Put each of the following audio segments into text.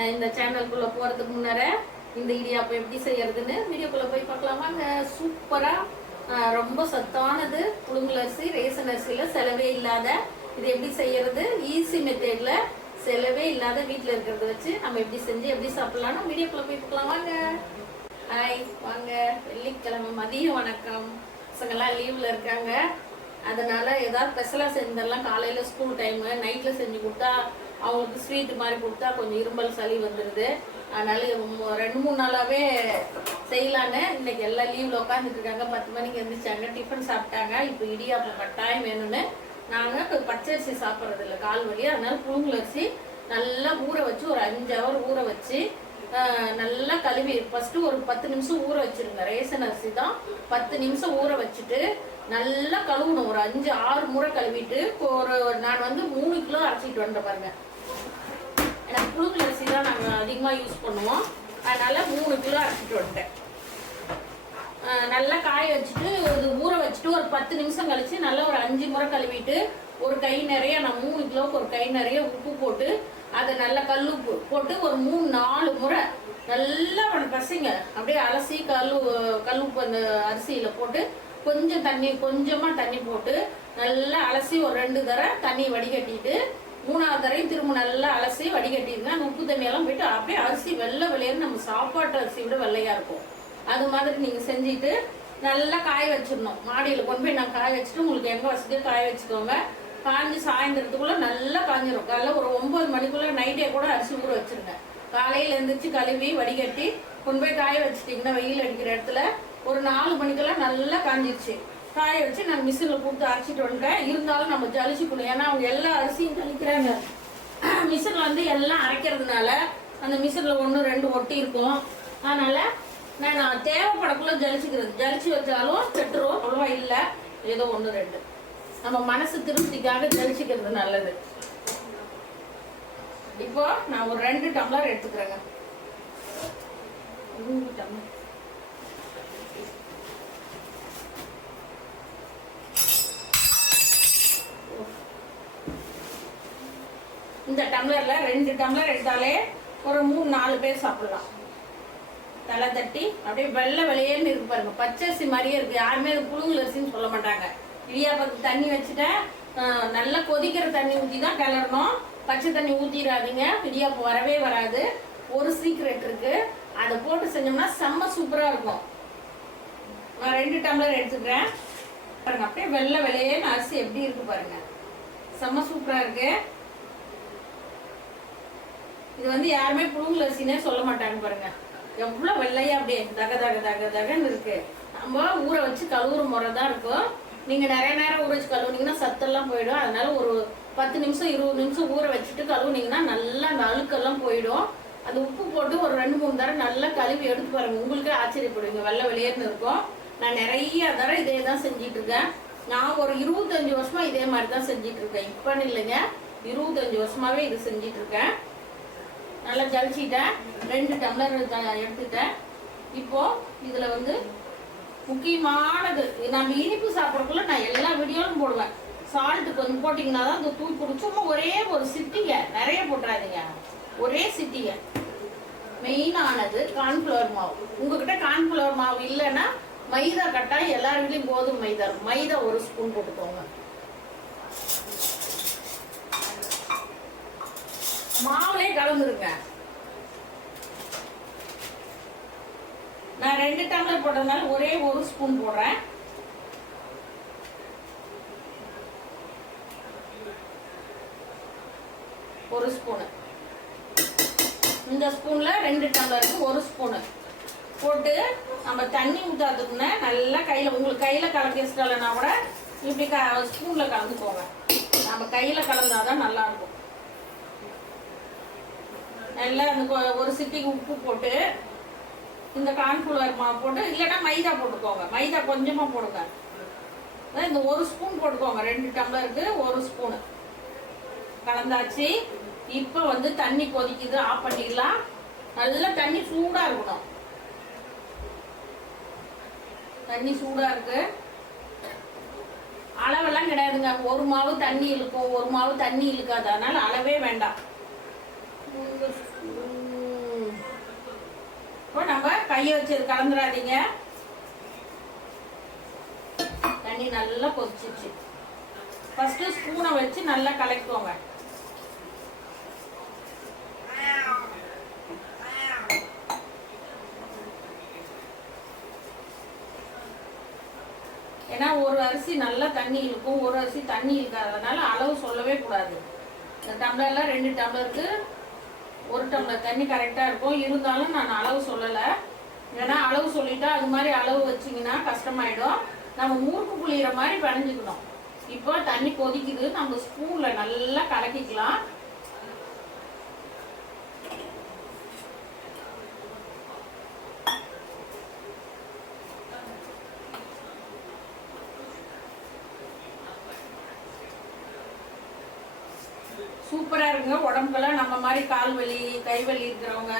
இந்த சேனலுக்குள்ளே போகிறதுக்கு முன்னார இந்த இடியாப்பம் எப்படி செய்யறதுன்னு வீடியோக்குள்ளே போய் பார்க்கலாமாங்க. சூப்பராக ரொம்ப சத்தானது, புழுங்கல் அரிசி, ரேசன் அரிசியில் செலவே இல்லாத இது எப்படி செய்யறது, ஈஸி மெத்தேடில் செலவே இல்லாத வீட்டில் இருக்கிறத வச்சு நம்ம எப்படி செஞ்சு எப்படி சாப்பிடலாம்னு வீடியோக்குள்ளே போய் பார்க்கலாம் வாங்க. ஹாய் வாங்க. வெள்ளிக்கிழமை மதியம் வணக்கம். பசங்கள்லாம் லீவில் இருக்காங்க, அதனால ஏதாவது ஸ்பெஷலாக செஞ்சதெல்லாம் காலையில் ஸ்கூல் டைமு நைட்டில் செஞ்சு கொடுத்தா அவங்களுக்கு ஸ்வீட்டு மாதிரி கொடுத்தா கொஞ்சம் இரும்பல் சளி வந்துடுது. அதனால 2-3 நாளாகவே செய்யலான்னு இன்னைக்கு எல்லாம் லீவில் உட்காந்துட்டு இருக்காங்க. 10 மணிக்கு எழுந்திரிச்சாங்க, டிஃபன் சாப்பிட்டாங்க. இப்போ இடியாப்பம் கட்டாயம் வேணும்னு நாங்கள் இப்போ பச்சரிசி சாப்பிட்றது இல்லை கால் வலி, அதனால புழுங்கல் அரிசி நல்லா ஊற வச்சு ஒரு 5 ஹவர் ஊற வச்சு நல்லா கழுவி ஃபஸ்ட்டு ஒரு 10 நிமிஷம் ஊற வச்சுருங்க. ரேசன் அரிசி தான் 10 நிமிஷம் ஊற வச்சுட்டு நல்லா கழுவணும். ஒரு 5-6 முறை கழுவிட்டு நான் வந்து 3 கிலோ அரைச்சிட்டு வந்துட்டேன் பாருங்க. ஏன்னா புழுங்கல் அரிசி தான் நாங்கள் அதிகமாக யூஸ் பண்ணுவோம், அதனால 3 கிலோ அரைச்சிட்டு வந்துட்டேன். நல்லா காய வச்சுட்டு இது ஊற வச்சுட்டு ஒரு 10 நிமிஷம் கழிச்சு நல்லா ஒரு 5 முறை கழுவிட்டு ஒரு கை நிறைய, நான் 3 கிலோவுக்கு ஒரு கை நிறைய உப்பு போட்டு அதை நல்லா கல்லுப்பு போட்டு ஒரு 3-4 முறை நல்லா பசங்க அப்படியே அலசி கல்லுப்பு அந்த அரிசியில் போட்டு கொஞ்சமாக தண்ணி போட்டு நல்லா அலசி ஒரு 2 தடவை தண்ணி வடிகட்டிட்டு 3ஆவது தடவையும் திரும்ப நல்லா அலசி வடிகட்டிடுங்க. அந்த உப்பு தண்ணியெல்லாம் போயிட்டு அப்படியே அரிசி வெள்ளை வெள்ளையன்னு நம்ம சாப்பாட்டு அரிசி விட வெள்ளையாக இருக்கும். அது மாதிரி நீங்கள் செஞ்சுட்டு நல்லா காய வச்சிடணும். மாடியில் கொண்டு போய் நான் காய வச்சுட்டு உங்களுக்கு எங்கே வசதியோ காய வச்சுக்கோங்க. காஞ்சி சாயந்தரத்துக்குள்ளே நல்லா காஞ்சிடும். காலையில் ஒரு 9 மணிக்குள்ளே நைட்டே கூட அரிசி ஊற வச்சுருங்க. காலையில் எழுந்திரிச்சு கழுவி வடிகட்டி கொண்டு போய் காய வச்சுட்டிங்கன்னா வெயில் அடிக்கிற இடத்துல ஒரு 4 மணிக்கெல்லாம் நல்லா காஞ்சிருச்சு. காய வச்சு நான் மிஷினில் கொடுத்து அரைச்சிட்டு வந்துட்டேன். இருந்தாலும் நம்ம ஜலிச்சுக்கணும், ஏன்னா அவங்க எல்லா அரிசியும் ஜலிக்கிறாங்க. மிஷினில் வந்து எல்லாம் அரைக்கிறதுனால அந்த மிஷினில் 1-2 ஒட்டி இருக்கும். அதனால் நான் தேவைப்படக்குள்ள ஜலிச்சு வச்சாலும் செட்டுரும், அவ்வளோவா இல்லை, ஏதோ 1-2 நம்ம மனசு திருப்திக்காக ஜலிச்சுக்கிறது நல்லது. இப்போ நான் ஒரு 2 டம்ளர் எடுத்துக்கிறேங்க. 2 டம்ளர் இந்த டம்ளர்ல 2 டம்ளர் எடுத்தாலே ஒரு 3-4 பேர் சாப்பிடலாம். தலை தட்டி அப்படியே வெள்ளை வெளியேன்னு இருக்கு பாருங்க, பச்சரிசி மாதிரியே இருக்கு. யாருமே அது புழுங்கல் அரிசின்னு சொல்ல மாட்டாங்க. இடியாப்பத்துக்கு தண்ணி வச்சுட்டேன், நல்லா கொதிக்கிற தண்ணி ஊற்றி தான் கிளறணும். பச்சை தண்ணி ஊற்றிடாதீங்க, இடியாப்பம் வரவே வராது. ஒரு சீக்ரெட் இருக்கு, அதை போட்டு செஞ்சோம்னா செம்ம சூப்பராக இருக்கும். நான் 2 டம்ளர் எடுத்துக்கிறேன் பாருங்க. அப்படியே வெள்ளை வெளியேன்னு அரிசி எப்படி இருக்கு பாருங்க, செம்ம சூப்பராக இருக்கு. இது வந்து யாருமே புழுங்கல் அரிசினே சொல்ல மாட்டாங்க பாருங்க, எவ்வளோ வெள்ளையா அப்படியே தக தக தக தகன்னு இருக்கு. நம்ம ஊற வச்சு கழுவுற முறை தான் இருக்கும். நீங்கள் நிறைய நேரம் ஊற வச்சு கழுவுனீங்கன்னா சத்தெல்லாம் போயிடும். அதனால ஒரு 10 நிமிஷம் 20 நிமிஷம் ஊற வச்சுட்டு கழுவுனீங்கன்னா நல்லா அந்த அழுக்கெல்லாம் போயிடும். அது உப்பு போட்டு ஒரு 2-3 தடவை நல்லா கழுவி எடுத்து பாருங்க, உங்களுக்கே ஆச்சரியப்படுவீங்க, வெள்ளை வெளியேன்னு இருக்கும். நான் நிறைய தடவை இதே தான் செஞ்சிட்டு இருக்கேன். நான் ஒரு 25 வருஷமா இதே மாதிரி தான் செஞ்சிட்டு இருக்கேன். இப்போன்னு இல்லைங்க, 25 வருஷமாவே இது செஞ்சிட்டு இருக்கேன். நல்லா ஜலிச்சிட்டேன். 2 டம்ளர் எடுத்துட்டேன். இப்போ இதுல வந்து முக்கியமானது, நம்ம இனிப்பு சாப்பிட்றதுக்குள்ள நான் எல்லா வீடியோவும் போடுவேன். சால்ட்டு கொஞ்சம் போட்டிங்கன்னா தான் இந்த தூள் பிடிச்சும். ஒரே ஒரு சிட்டிகை, நிறைய போட்டுறாதீங்க, ஒரே சிட்டிகை. மெயினானது கார்ன்ஃப்ளவர் மாவு. உங்ககிட்ட கார்ன்ஃப்ளவர் மாவு இல்லைன்னா மைதா கட்டாயம் எல்லார் வீட்லையும் கோதுமை மைதா இருக்கும். மைதா 1 ஸ்பூன் போட்டுக்கோங்க. மாவுலே கலந்துருங்க. நான் 2 டம்ளர் போட்டதுனால ஒரே 1 ஸ்பூன் போடுறேன். ஒரு ஸ்பூனு, இந்த ஸ்பூன்ல 2 டம்ளருக்கு 1 ஸ்பூனு போட்டு நம்ம தண்ணி ஊற்றாதுக்குன்னு நல்லா கையில், உங்களுக்கு கையில் கலக்கி வச்சுட்டா கூட இப்படி ஸ்பூன்ல கலந்துக்கோங்க. நம்ம கையில் கலந்தாதான் நல்லா இருக்கும். நல்லா அந்த ஒரு சிட்டிக்கு உப்பு போட்டு இந்த கார்ன்ஃப்ளவர் மாவு போட்டு, இல்லைன்னா மைதா போட்டுக்கோங்க. மைதா கொஞ்சமாக போடுங்க. இந்த 1 ஸ்பூன் போட்டுக்கோங்க. 2 டம்ளருக்கு 1 ஸ்பூனு கலந்தாச்சு. இப்போ வந்து தண்ணி கொதிக்குது, ஆஃப் பண்ணிடலாம். நல்லா தண்ணி சூடாக இருக்கணும். தண்ணி சூடாக இருக்கு. அளவெல்லாம் கிடையாதுங்க. ஒரு மாவு தண்ணி இழுக்கும், ஒரு மாவு தண்ணி இழுக்காது. அதனால அளவே வேண்டாம். கையை வச்சு கலந்துடாதீங்க. தண்ணி நல்லா கொதிச்சிச்சு. ஃபர்ஸ்ட் ஸ்பூனை வச்சு நல்லா கலக்கிக்கோங்க. ஏன்னா ஒரு அரிசி நல்லா தண்ணி இருக்கும், ஒரு அரிசி தண்ணி இருக்காதனால அளவு சொல்லவே கூடாது. இந்த டம்ளர்ல 2 டம்ளருக்கு 1 டம்ளர் தண்ணி கரெக்டாக இருக்கும். இருந்தாலும் நான் அளவு சொல்லலை. ஏன்னா அளவு சொல்லிட்டா அது மாதிரி அளவு வச்சிங்கன்னா கஷ்டமாயிடும். நம்ம முறுக்கு புளிகிற மாதிரி பிணைஞ்சிக்கணும். இப்போ தண்ணி கொதிக்குது, நம்ம ஸ்பூனில் நல்லா கலக்கிக்கலாம். சூப்பராக இருக்குங்க. உடம்புக்கெல்லாம் நம்ம மாதிரி கால் வலி, கை வலி இருக்கிறவங்க,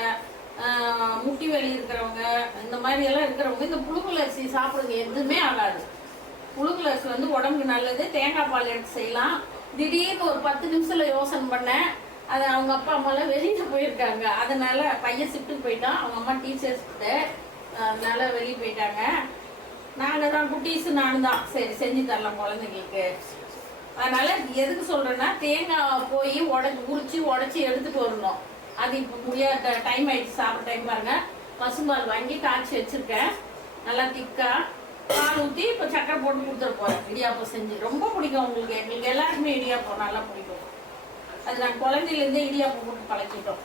முட்டி வலி இருக்கிறவங்க, இந்த மாதிரி எல்லாம் இருக்கிறவங்க இந்த புழுங்கல் அரிசி சாப்பிடுங்க. எதுவுமே ஆகாது. புழுங்கல் அரிசி வந்து உடம்புக்கு நல்லது. தேங்காய் பால் எடுத்து செய்யலாம். திடீர்னு ஒரு 10 நிமிஷத்துல யோசனை பண்ணேன். அது அவங்க அப்பா அம்மாலாம் வெளியே போயிருக்காங்க. அதனால பையன் ஷிஃப்ட்டுக்கு போயிட்டான். அவங்க அம்மா டீச்சர்ஸ் கிட்ட, அதனால வெளியே போயிட்டாங்க. நாங்கள் தான் குட்டீஸு நானும் தான் சரி செஞ்சு தரலாம் குழந்தைங்களுக்கு. அதனால எதுக்கு சொல்றேன்னா, தேங்காய் போய் உரிச்சு எடுத்துட்டு வரணும். அது இப்போ முடியாத டைம் ஆயிடுச்சு. சாப்பிட்ற டைம் பாருங்க. பசும்பால் வாங்கி காய்ச்சி வச்சிருக்கேன். நல்லா திக்கா பால் ஊற்றி இப்போ சக்கரை போட்டு கொடுத்துட போறேன். இடியாப்பம் செஞ்சு ரொம்ப பிடிக்கும் உங்களுக்கு. எங்களுக்கு எல்லாருக்குமே இடியாப்பம் நல்லா பிடிக்கும். அது நான் குழந்தையிலேருந்தே இடியாப்பம் போட்டு பழக்கிட்டோம்.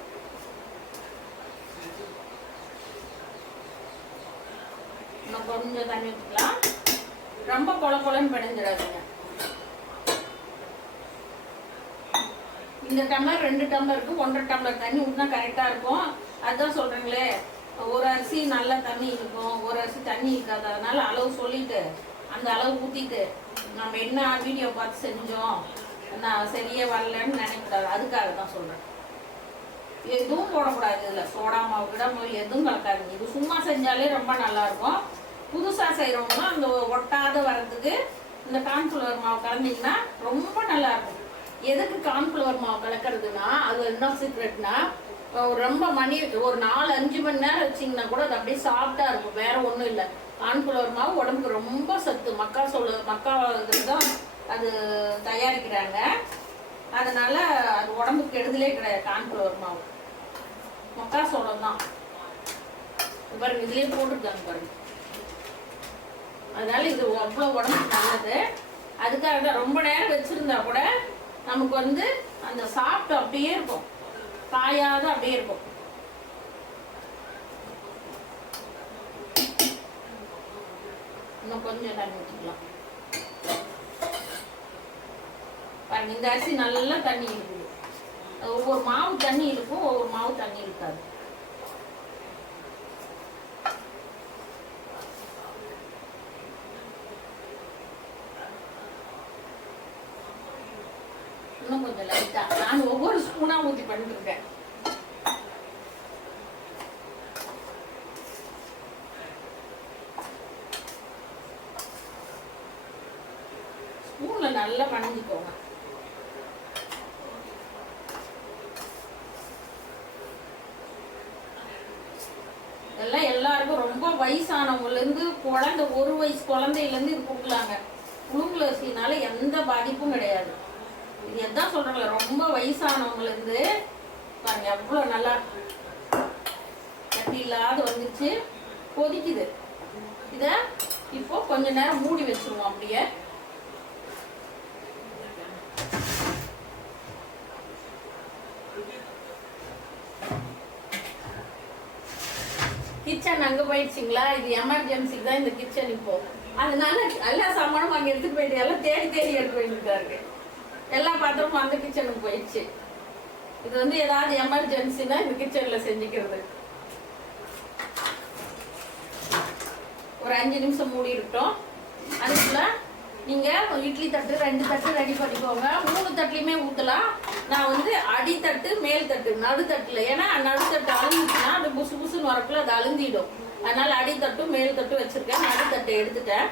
இன்னும் கொஞ்சம் தண்ணி ஊற்றிக்கலாம். ரொம்ப கொலன்னு பிணைஞ்சிடாதுங்க. இந்த டம்ளர் 2 டம்ளருக்கு 1.5 டம்ளர் தண்ணி ஊற்றினா கரெக்டாக இருக்கும். அதுதான் சொல்கிறேங்களே, ஒரு அரிசி நல்லா தண்ணி இருக்கும், ஒரு அரிசி தண்ணி இருக்காது. அதனால அளவு சொல்லிட்டு அந்த அளவு ஊற்றிட்டு நம்ம என்ன வீடியோ பார்த்து செஞ்சோம், நான் சரியே வரலன்னு நினைக்கூடாது. அதுக்காக தான் சொல்கிறேன். எதுவும் போடக்கூடாது. இதில் சோடா மாவு கிடமாவு எதுவும் கலக்காதுங்க. இது சும்மா செஞ்சாலே ரொம்ப நல்லாயிருக்கும். புதுசாக செய்கிறவங்களும் அந்த ஒட்டாத வர்றதுக்கு இந்த கார்ன்ஃப்ளவர் மாவு கலந்தீங்கன்னா ரொம்ப நல்லாயிருக்கும். எதுக்கு கார்ன்ஃப்ளவர் மாவு கலக்கிறதுனா, அது என்ன சீக்ரெட்னா, ரொம்ப ஒரு 4-5 மணி நேரம் வச்சிங்கன்னா கூட அது அப்படியே சாஃப்டாக இருக்கும். வேற ஒன்றும் இல்லை. கார்ன்ஃப்ளவர் மாவு உடம்புக்கு ரொம்ப சத்து. மக்கா தான் அது தயாரிக்கிறாங்க. அதனால அது உடம்புக்கு கெடுதலே கிடையாது. கார்ன்ஃப்ளவர் மாவு மக்கா சோளம் தான் பாருங்க, இதுலேயே போட்டுருக்காங்க பாருங்க. அதனால இது அவ்வளோ உடம்புக்கு நல்லது. அதுக்காக தான் ரொம்ப நேரம் வச்சிருந்தா கூட நமக்கு வந்து அந்த சாப்பிட்டு அப்படியே இருக்கும், காயாத அப்படியே இருக்கும். இன்னும் கொஞ்சம் தண்ணி ஊற்றிக்கலாம். பாருங்க, இந்த அரிசி நல்லா தண்ணி இருக்குது. ஒவ்வொரு மாவு தண்ணி இருக்கும், ஒவ்வொரு மாவு தண்ணி இருக்காது. இன்னும் கொஞ்சம் லைட்டா. நான் ஒவ்வொரு ஸ்பூனா ஊற்றி பண்ணிட்டு இருக்கேன். ஸ்பூன்ல நல்லா பணிஞ்சுக்கோங்க. இதெல்லாம் எல்லாருக்கும் ரொம்ப வயசானவங்கல இருந்து குழந்தை 1 வயசு குழந்தையில இருந்து இது கொடுக்கலாங்க. புழுங்கல் அரிசினால எந்த பாதிப்பும் கிடையாது. இது எதான் சொல்றாங்களே, ரொம்ப வயசானவங்கல இருந்து பாருங்க எவ்வளவு நல்லா கட்டி இல்லாத வந்துச்சு. கொதிக்குது. இத இப்போ கொஞ்ச நேரம் மூடி வச்சிருவோம். அப்படியே கிச்சன் அங்க போயிடுச்சுங்களா. இது எமர்ஜென்சிக்கு தான் இந்த கிச்சன். இப்போ அதனால எல்லா சாமானும் அங்க எடுத்துட்டு போயிட்டு எல்லாம் தேடி எடுத்து போயிருக்காரு. எல்லா பாத்திரமும் அந்த கிச்சனுக்கு போயிடுச்சு. இது வந்து ஏதாவது எமர்ஜென்சினா இந்த கிச்சன்ல செஞ்சுக்கிறது. ஒரு 5 நிமிஷம் மூடி இருக்கட்டும். அதுக்குள்ள நீங்க இட்லி தட்டு 2 தட்டு ரெடி பண்ணிக்கோங்க. 3 தட்டுலையுமே ஊற்றலாம். நான் வந்து அடித்தட்டு மேல் தட்டு நடுத்தட்டுல, ஏன்னா நடுத்தட்டு அழுந்துச்சுன்னா அது புசு புசுன்னு வரக்குள்ள அது அழுந்திடும். அதனால அடித்தட்டும் மேல் தட்டு வச்சிருக்கேன். நடுத்தட்டை எடுத்துட்டேன்.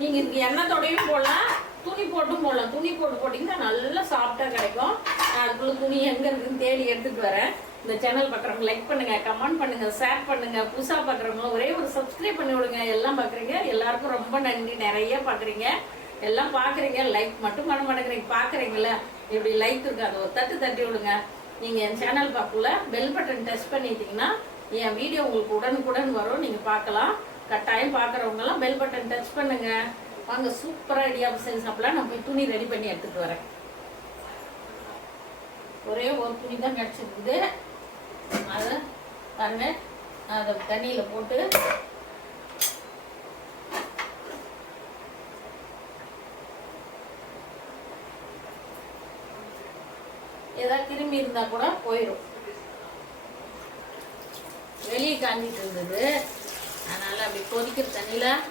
நீங்க இதுக்கு எண்ணெய் தொடையும் போடலாம், துணி போட்டும் போடலாம். துணி போட்டு போட்டீங்கன்னா நல்லா சாஃப்டா கிடைக்கும். நான் அதுக்குள்ள துணி எங்க இருக்குன்னு தேடி எடுத்துட்டு வரேன். இந்த சேனல் பார்க்குறவங்க லைக் பண்ணுங்க, கமெண்ட் பண்ணுங்க, ஷேர் பண்ணுங்க. புதுசாக பார்க்குறவங்களும் ஒரே ஒரு சப்ஸ்கிரைப் பண்ணி விடுங்க. எல்லாம் பார்க்குறீங்க, எல்லாருக்கும் ரொம்ப நன்றி. நிறைய பார்க்குறீங்க, எல்லாம் பார்க்குறீங்க, லைக் மட்டும் பண்ண மாட்டேங்கிறீங்க. பார்க்குறீங்களா இப்படி லைக் இருக்கு, அதை ஒரு தட்டு தட்டி விடுங்க. நீங்கள் என் சேனல் பார்க்கல பெல் பட்டன் டச் பண்ணிட்டீங்கன்னா என் வீடியோ உங்களுக்கு உடனுக்குடன் வரும், நீங்கள் பார்க்கலாம். கட்டாயம் பார்க்குறவங்கலாம் பெல் பட்டன் டச் பண்ணுங்க. வாங்க சூப்பராக இடியாப்பம் செஞ்சு சாப்பிடலாம். நான் போய் துணி ரெடி பண்ணி எடுத்துகிட்டு வரேன். ஒரே ஒரு துணி தான் கிடச்சிருக்குது. அதை பாருங்க, அதை தண்ணியில் போட்டு ஏதாவது கிருமி இருந்தால் கூட போயிடும். வெளியே காஞ்சிட்டு இருந்தது, அதனால் அப்படி கொதிக்கிற தண்ணியில்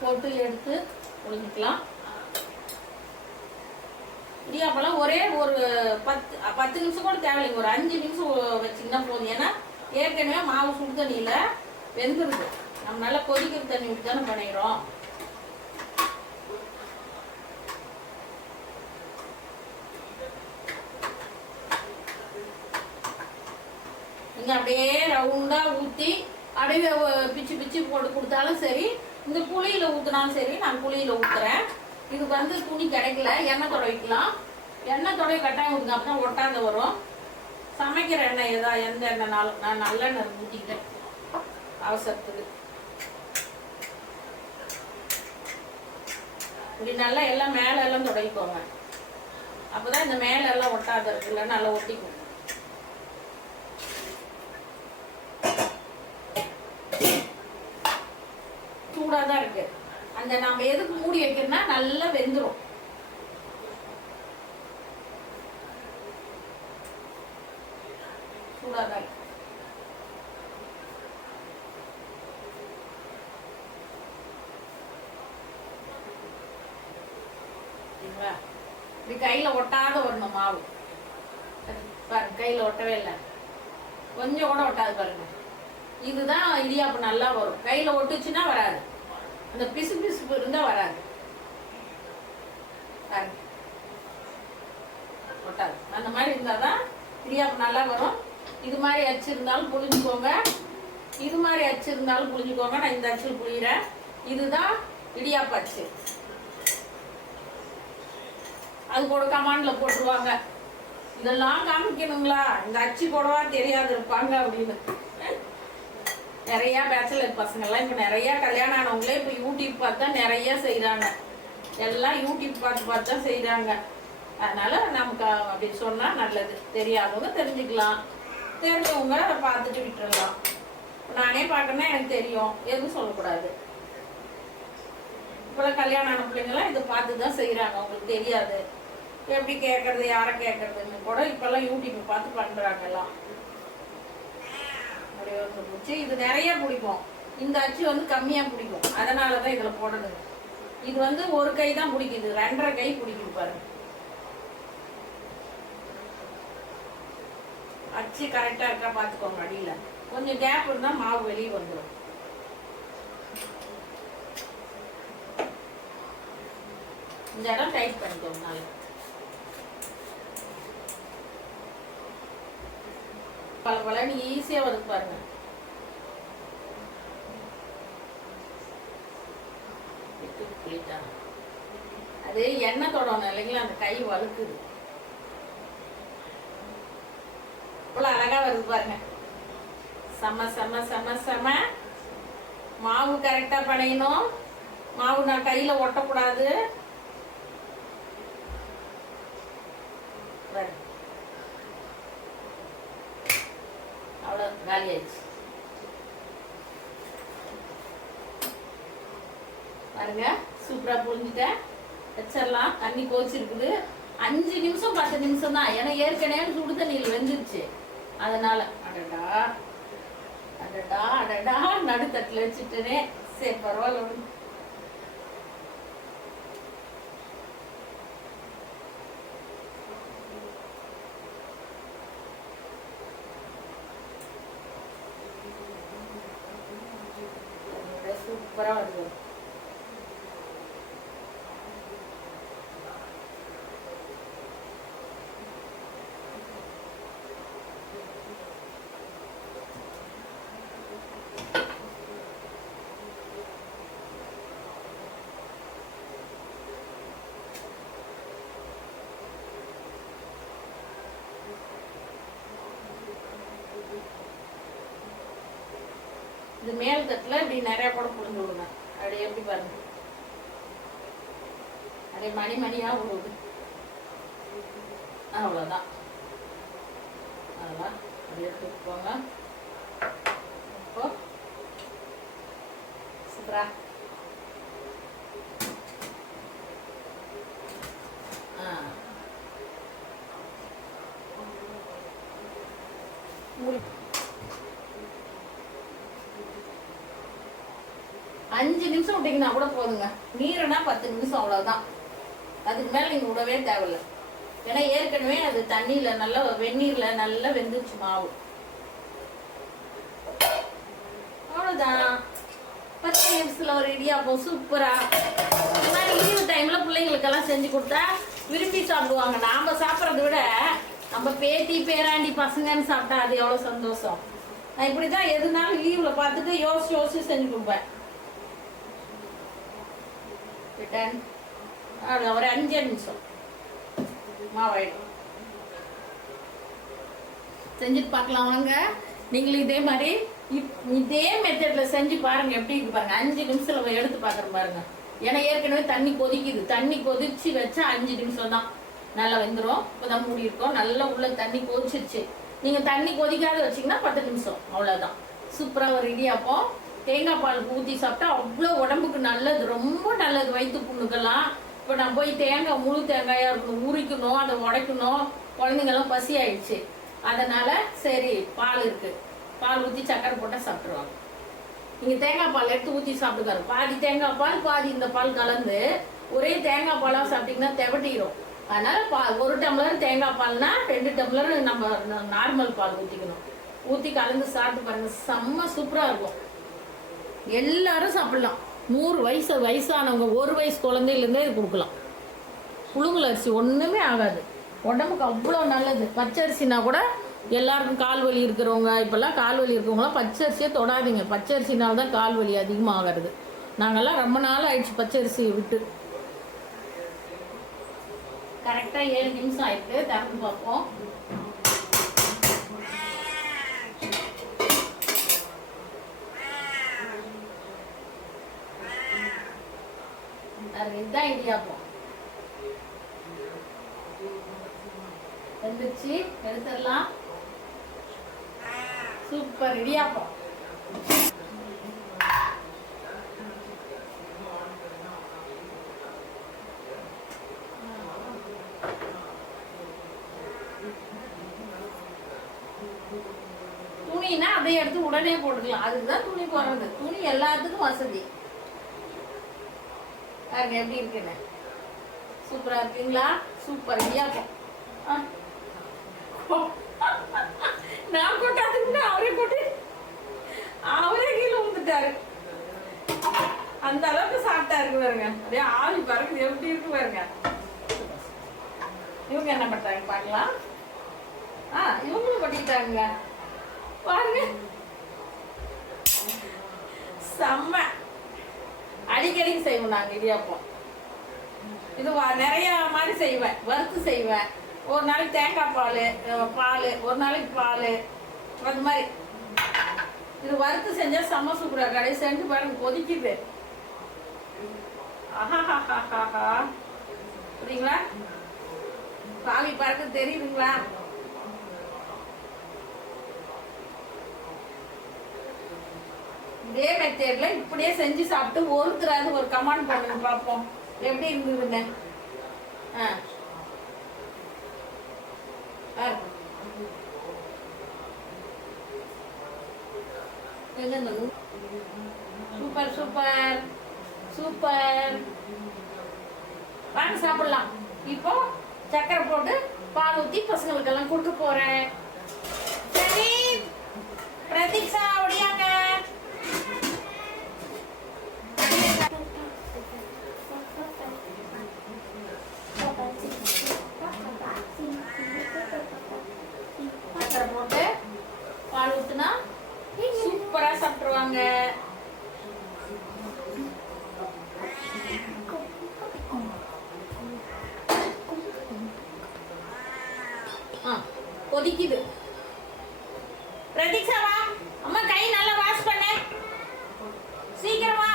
போட்டு எடுத்து ஒழிஞ்சிக்கலாம். இடியாப்பெல்லாம் ஒரே ஒரு 10 நிமிஷம் கூட தேவையில்லைங்க, ஒரு 5 நிமிஷம் வச்சிங்கன்னா போதும். ஏன்னா ஏற்கனவே மாவு சுடு தண்ணியில் வெந்துருது. நம்ம நல்லா கொதிக்கிற தண்ணி விட்டு தானே பண்ணிக்கிறோம். நீங்கள் அப்படியே ரவுண்டாக ஊற்றி அப்படியே பிச்சு பிச்சு போட்டு கொடுத்தாலும் சரி, இந்த புளியில் ஊற்றினாலும் சரி. நான் புளியில் ஊற்றுறேன். இது வந்து துணி கிடைக்கல, எண்ணெய் துடைக்கலாம். எண்ணெய் துடை கட்டாயம் ஊற்றுங்க, அப்போ தான் ஒட்டாத வரும். சமைக்கிற எண்ணெய் எந்த எண்ணெய்னாலும் நான் நல்லெண்ணெய் ஊற்றிக்கிட்டேன் அவசரத்துக்கு. இப்படி நல்லா எல்லாம் மேலே எல்லாம் துடைக்கோங்க, அப்போ தான் இந்த மேலே எல்லாம் ஒட்டாத இருக்குல்ல, நல்லா ஒட்டிக்கும். சூடாக தான் இருக்கு. அந்த நம்ம எதுக்கு மூடி வைக்கிறோம்னா நல்லா வெந்துடும். சூடாக தான் இருக்கு. இப்படி கையில் ஒட்டாத வரணும் மாவு. பாருங்க, கையில் ஒட்டவே இல்லை, கொஞ்சம் கூட ஒட்டாது பாருங்க. இதுதான் இடியாப்பம் நல்லா வரும். கையில் ஒட்டுச்சுன்னா வராது, அந்த பிசு பிசுப்பு இருந்தால் வராது. ஒட்டாது. அந்த மாதிரி இருந்தால் தான் இடியாப்பம் நல்லா வரும். இது மாதிரி அச்சு இருந்தாலும் புளிஞ்சுக்கோங்க, இது மாதிரி அச்சு இருந்தாலும் புளிஞ்சுக்கோங்க. நான் இந்த அச்சில் புளிகிறேன். இதுதான் இடியாப்ப அச்சு. அது கூட கமாண்டில் போட்டுருவாங்க, இதெல்லாம் காமிக்கணுங்களா, இந்த அச்சு போடவா தெரியாது இருப்பாங்க அப்படின்னு. நிறையா பேச்சுலர் பசங்கள்லாம் இப்போ நிறையா கல்யாணம் ஆனவங்களே இப்போ யூடியூப் பார்த்து தான் நிறையா செய்கிறாங்க. எல்லாம் யூடியூப் பார்த்து தான் செய்கிறாங்க. அதனால் நமக்கு அப்படி சொன்னால் நல்லது. தெரியாதவங்க தெரிஞ்சுக்கலாம், தெரிஞ்சவங்க அதை பார்த்துட்டு விட்டுறலாம். நானே பார்க்கணுன்னா எனக்கு தெரியும், எதுவும் சொல்லக்கூடாது. இப்போலாம் கல்யாணம் ஆன பிள்ளைங்களாம் இதை பார்த்து தான் செய்கிறாங்க. அவங்களுக்கு தெரியாது, எப்படி கேட்குறது, யாரை கேட்குறதுன்னு கூட இப்போல்லாம் யூடியூப்பை பார்த்து பண்ணுறாங்க எல்லாம். இது நிறைய பிடிக்கும். இந்த அச்சு வந்து கம்மியா பிடிக்கும், அதனாலதான் இதுல போடுறது. இது வந்து ஒரு கை தான் பிடிக்குது, 2.5 கை பிடிக்குது பாருங்க. அச்சு கரெக்டா இருக்கா பாத்துக்கோங்க. அடியில கொஞ்சம் கேப் இருந்தா மாவு வெளியே வந்துடும். இந்த இடம் டைட் பண்ணிக்கோங்க. நாளைக்கு பல பலன்னு ஈஸியா வருது பாருங்க. அது எண்ணெய் தொடணும் இல்லைங்களா, அந்த கை வழுக்குது. இவ்வளவு அழகா வருது பாருங்க. செம செம செம செம. மாவு கரெக்டா படையணும். மாவு நான் கையில ஒட்டக்கூடாது. அவ்வளவு காலி ஆயிடுச்சு பாருங்க. சூப்பரா புரிஞ்சுட்டேன். வச்சிடலாம். தண்ணி கோச்சிருக்குது. 5 நிமிஷம் 10 நிமிஷம் தான். ஏன்னா ஏற்கனவே சுடு தண்ணியில் வெந்துருச்சு. அதனால அடடா அடடா அடடா நடுத்தட்டில் வச்சுட்டேனே. சரி பரவாயில்ல. சூப்பரா வருது. இது மேல் தட்டில் இப்படி நிறையா கூட புரிஞ்சு விடுங்க. அப்படி எப்படி பாருங்க, அப்படியே மணி மணியாக விடுது. அவ்வளோதான். அதெல்லாம் அப்படியே எடுத்துக்கோங்க. இப்போ சூப்பரா உங்களுக்கு 5 நிமிஷம் விட்டீங்கன்னா கூட போதுங்க. மீறினா 10 நிமிஷம், அவ்வளோதான். அதுக்கு மேலே நீங்கள் விடவே தேவையில்லை. ஏன்னா ஏற்கனவே அது தண்ணியில் நல்லா வெந்நீரில் நல்லா வெந்துச்சு மாவு. அவ்வளோதான். 10 நிமிஷத்தில் ஒரு இடியாப்பம் சூப்பராக. இந்த மாதிரி லீவு டைமில் பிள்ளைங்களுக்கெல்லாம் செஞ்சு கொடுத்தா விரும்பி சாப்பிடுவாங்க. நாம் சாப்பிட்றத விட நம்ம பேத்தி பேராண்டி பசங்கன்னு சாப்பிட்டா அது எவ்வளோ சந்தோஷம். நான் இப்படி தான் எதுனாலும் லீவில் பார்த்துட்டு யோசிச்சு செஞ்சு கொடுப்பேன். ஒரு 5 நிமிஷம் மாவாயிடும். செஞ்சுட்டு பார்க்கலாம் வாங்க. நீங்களும் இதே மாதிரி இதே மெத்தடில் செஞ்சு பாருங்க. எப்படி இருக்கு பாருங்க. 5 நிமிஷத்தில் எடுத்து பார்க்குறேன் பாருங்க. ஏன்னா ஏற்கனவே தண்ணி கொதிக்குது. தண்ணி கொதிச்சு வச்சா 5 நிமிஷம் தான் நல்லா வெந்துடும். இப்போதான் மூடி இருக்கோம். நல்லா உள்ள தண்ணி கொதிச்சிருச்சு. நீங்கள் தண்ணி கொதிக்காத வச்சிங்கன்னா 10 நிமிஷம், அவ்வளோதான். சூப்பராக ஒரு இடியாப்பம் தேங்காய் பால் ஊற்றி சாப்பிட்டா அவ்வளோ உடம்புக்கு நல்லது, ரொம்ப நல்லது. வயிற்று புண்ணுக்கெல்லாம். இப்போ நான் போய் தேங்காய் முழு தேங்காயாக இருக்கணும், உரிக்கணும், அதை உடைக்கணும். குழந்தைங்கெல்லாம் பசி ஆயிடுச்சு. அதனால் சரி பால் இருக்குது, பால் ஊற்றி சக்கரை போட்டால் சாப்பிட்ருவாங்க. நீங்கள் தேங்காய் பால் எடுத்து ஊற்றி சாப்பிட்டுக்காரு. பாதி தேங்காய் பால் பாதி இந்த பால் கலந்து ஒரே தேங்காய் பாலாக சாப்பிட்டிங்கன்னா தெவட்டிடும். அதனால் 1 டம்ளர் தேங்காய் பால்னா 2 டம்ளர் நம்ம நார்மல் பால் ஊற்றிக்கணும். ஊற்றி கலந்து சாப்பிட்டு பாருங்கள். செம்ம சூப்பராக இருக்கும். எல்லாரும் சாப்பிடலாம். 100 வயசானவங்க 1 வயசு குழந்தையிலேருந்தே இது கொடுக்கலாம். புழுங்கல் அரிசி ஒன்றுமே ஆகாது, உடம்புக்கு அவ்வளோ நல்லது. பச்சரிசினா கூட எல்லாருக்கும் கால் வலி இருக்கிறவங்க, இப்போல்லாம் கால் வலி இருக்கிறவங்களாம் பச்சரிசியே தொடாதீங்க. பச்சரிசினால தான் கால் வலி அதிகமாக ஆகிறது. நாங்கள்லாம் ரொம்ப நாள் ஆயிடுச்சு பச்சரிசியை விட்டு. கரெக்டாக 7 நிமிஷம் ஆயிட்டு திறந்து பார்ப்போம். இதுதான் இடியாப்பம். வந்துச்சு, எடுத்துடலாம். சூப்பர் இடியாப்பம். துணினா அப்படியே எடுத்து உடனே போட்டுக்கலாம். அதுக்குதான் துணி போடுறது. துணி எல்லாத்துக்கும் வசதி. பாருங்க எப்படி இருக்குன்னு. சூப்பரா இருக்குங்களா? சூப்பர் இடியாப்பம். நான் கொட்டாதுன்னு அவரே போட்டு அவரே கீழே விழுந்துட்டாரு. அந்த அளவுக்கு சாப்பிட்டா இருக்கு பாருங்க. அப்படியே ஆவி பறக்குது. எப்படி இருக்கு பாருங்க. இவங்க என்ன பண்றாங்க பார்க்கலாம். இவங்களும் பண்ணிட்டாங்க பாருங்க. செம்ம. அடிக்கடிக்கு செய்வோம் நாங்கள் இடியாப்பம். இது நிறைய மாதிரி செய்வேன். வறுத்து செய்வேன். ஒரு நாளைக்கு தேங்காய் பால், ஒரு நாளைக்கு பால், அது மாதிரி. இது வறுத்து செஞ்சால் செம்ம சூப்பராக கடை செஞ்சு பாருங்க. கொதிக்குது. ஆஹாஹாஹாஹா. புரியுங்களா? பாவி பறக்க தெரியுதுங்களா? இதே மெத்தேட்ல இப்படியே செஞ்சு சாப்பிட்டு ஒருத்தராது ஒரு கமெண்ட் பண்ணுங்க பார்ப்போம் எப்படி இருந்ததுன்னு. Super super super. வாங்க சாப்பிடலாம். இப்போ சக்கரை போட்டு பால் ஊற்றி பசங்களுக்கெல்லாம் கூட்டு போறேன். சரி பிரதீக்ஷா அப்படியாங்க. சக்கரை போட்டு பால் ஊத்துனா சூப்பரா சாப்பிட்டுருவாங்க. கொதிக்குது. பிரதீக்ஷாவா அம்மா கை நல்லா வாஷ் பண்ணு. சீக்கிரமா.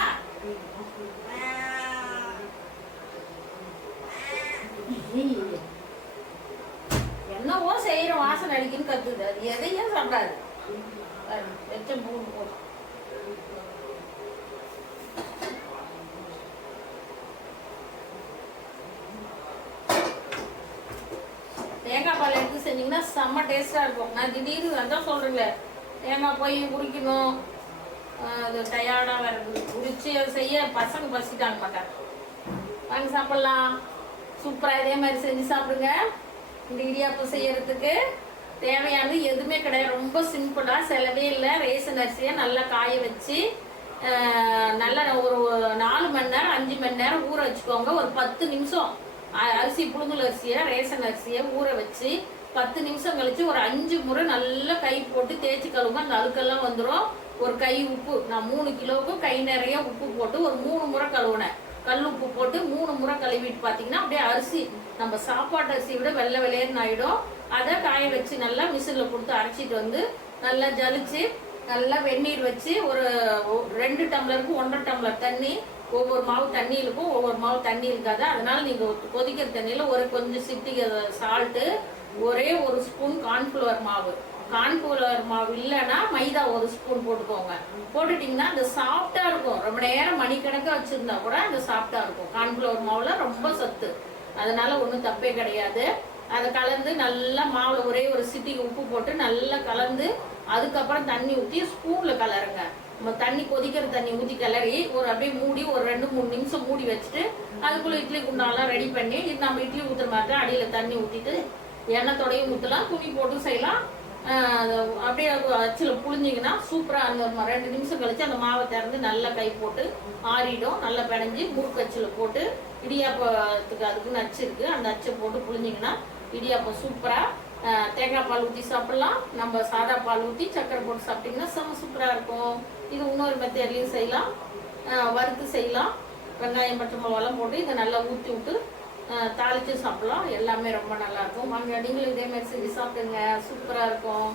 என்னவோ செய்யற வாசனை அடிக்குன்னு கத்துது. அது எதையும் சாப்பிடாது. வெச்ச பூண்டு போட்டு தேங்காய் பால் எடுத்து செஞ்சீங்கன்னா செம்ம டேஸ்டா இருக்கும். நான் திடீர்னு அதான் சொல்றேங்களே, தேங்காய் போய் குடிக்கணும், அது டயர்டா வருது, குடிச்சு அதை செய்ய பசங்க பசிட்டாங்க மாட்டாங்க. வாங்க சாப்பிடலாம். சூப்பரா இதே மாதிரி செஞ்சு சாப்பிடுங்க. இந்த இடியாப்பம் செய்யறதுக்கு தேவையானது எதுவுமே கிடையாது. ரொம்ப சிம்பிளா, செலவே இல்லை. ரேஷன் அரிசியை நல்லா காய வச்சு நல்லா ஒரு 4 மணி நேரம் 5 மணி நேரம் ஊற வச்சுக்கோங்க. ஒரு 10 நிமிஷம் அரிசி, புழுங்கல் அரிசியை, ரேஷன் அரிசியை ஊற வச்சு 10 நிமிஷம் கழிச்சு ஒரு 5 முறை நல்லா கை போட்டு தேய்ச்சி கழுவுங்க. அந்த அழுக்கெல்லாம் வந்துடும். ஒரு கை உப்பு, நான் 3 கிலோவுக்கு கை நிறைய உப்பு போட்டு ஒரு 3 முறை கழுவுனேன். கல் உப்பு போட்டு 3 முறை கழுவிட்டு பார்த்தீங்கன்னா அப்படியே அரிசி நம்ம சாப்பாட்டு அரிசியை விட வெள்ளை வெள்ளையர்னு ஆகிடும். அதை காய வச்சு நல்லா மிஷினில் கொடுத்து அரைச்சிட்டு வந்து நல்லா ஜலிச்சு நல்லா வெந்நீர் வச்சு ஒரு 2 டம்ளருக்கு 1.5 டம்ளர் தண்ணி. ஒவ்வொரு மாவு தண்ணி இருக்கும், ஒவ்வொரு மாவு தண்ணி இருக்காது. அதனால நீங்கள் கொதிக்கிற தண்ணியில் ஒரு கொஞ்சம் சிட்டிகை சால்ட்டு, ஒரே ஒரு ஸ்பூன் கார்ன்ஃப்ளவர் மாவு. கார்ன்ஃப்ளவர் மாவு இல்லைன்னா மைதா ஒரு ஸ்பூன் போட்டுக்கோங்க. போட்டுட்டிங்கன்னா அந்த சாஃப்டா இருக்கும். ரொம்ப நேரம் மணிக்கணக்காக வச்சுருந்தா கூட அந்த சாஃப்டா இருக்கும். கார்ன்ஃப்ளவர் மாவுல ரொம்ப சத்து, அதனால ஒன்றும் தப்பே கிடையாது. அதை கலந்து நல்லா மாவில் ஒரே ஒரு சிட்டிக்கு உப்பு போட்டு நல்லா கலந்து அதுக்கப்புறம் தண்ணி ஊற்றி ஸ்பூனில் கலருங்க. நம்ம தண்ணி கொதிக்கிற தண்ணி ஊற்றி கிளறி ஒரு அப்படியே மூடி ஒரு 2-3 நிமிஷம் மூடி வச்சுட்டு அதுக்குள்ளே இட்லி குண்டாலாம் ரெடி பண்ணி, இது நம்ம இட்லி ஊற்றுற மாதிரி தான் அடியில் தண்ணி ஊற்றிட்டு எண்ணெய் தொடையும் ஊற்றலாம், துணி போட்டு செய்யலாம். அப்படியே அச்சில் புழிஞ்சிங்கன்னா சூப்பராக அந்த 2 நிமிஷம் கழிச்சு அந்த மாவை திறந்து நல்லா கை போட்டு ஆறிடும். நல்லா பிணைஞ்சி முறுக்கு அச்சில் போட்டு இடியாப்பத்துக்கு அதுக்குன்னு அச்சு இருக்குது, அந்த அச்சை போட்டு புழிஞ்சிங்கன்னா இடியாப்பம் சூப்பராக. தேங்காய் பால் ஊற்றி சாப்பிடலாம், நம்ம சாதா பால் ஊற்றி சக்கரை போட்டு சாப்பிட்டிங்கன்னா செம்ம சூப்பராக இருக்கும். இது இன்னொரு மெத்தட்லையும் செய்யலாம், வறுத்து செய்யலாம். வெங்காயம் பச்சை மிளகாலாம் போட்டு இதை நல்லா ஊற்றி விட்டு தாளித்து சாப்பிடலாம். எல்லாமே ரொம்ப நல்லாயிருக்கும். வாங்க நீங்களும் இதே மாதிரி செஞ்சு சாப்பிடுங்க, சூப்பராக இருக்கும்.